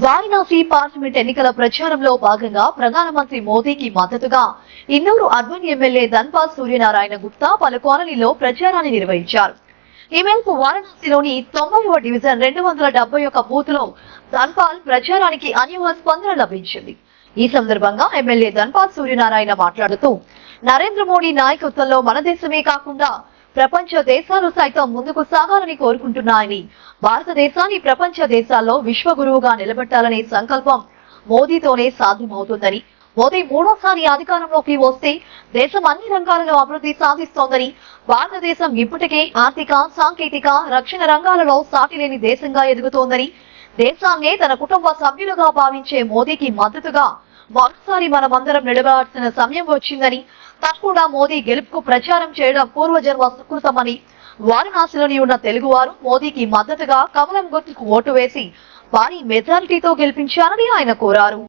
Varanasi parliament ఎన్నికల ప్రచారంలో భాగంగా ప్రధానమంత్రి మోదీకి మద్దతుగా ఇన్నూరు అర్బన్ ఎమ్మెల్యే ధన్పాల్ సూర్యనారాయణ గుప్తా పలు కాలనీలో ప్రచారాన్ని నిర్వహించారు. ఈ మేరకు వారణాసిలోని తొంభైవ డివిజన్ రెండు వందల డెబ్బై ఒక్క బూత్లో ధన్పాల్ ప్రచారానికి అనూహ్య స్పందన లభించింది. ఈ సందర్భంగా ఎమ్మెల్యే ధన్పాల్ సూర్యనారాయణ మాట్లాడుతూ నరేంద్ర మోడీ నాయకత్వంలో మన దేశమే కాకుండా ప్రపంచ దేశాలు సైతం ముందుకు సాగాలని కోరుకుంటున్నాయని భారతదేశాన్ని ప్రపంచ దేశాల్లో విశ్వగురువుగా నిలబెట్టాలనే సంకల్పం మోదీతోనే సాధ్యమవుతుందని మోదీ మూడోసారి అధికారంలోకి వస్తే దేశం అన్ని రంగాలలో అభివృద్ధి సాధిస్తోందని భారతదేశం ఇప్పటికే ఆర్థిక సాంకేతిక రక్షణ రంగాలలో సాటిలేని దేశంగా ఎదుగుతోందని దేశాన్నే తన కుటుంబ సభ్యులుగా భావించే మోదీకి మద్దతుగా మరోసారి మనమందరం నిలబడాల్సిన సమయం వచ్చిందని తప్పకుండా మోదీ గెలుపుకు ప్రచారం చేయడం పూర్వజన్మ సుకృతమని వారణాసిలోని ఉన్న తెలుగువారు మోదీకి మద్దతుగా కమలం గుర్తుకు ఓటు వేసి భారీ మెజారిటీతో గెలిపించారని ఆయన కోరారు.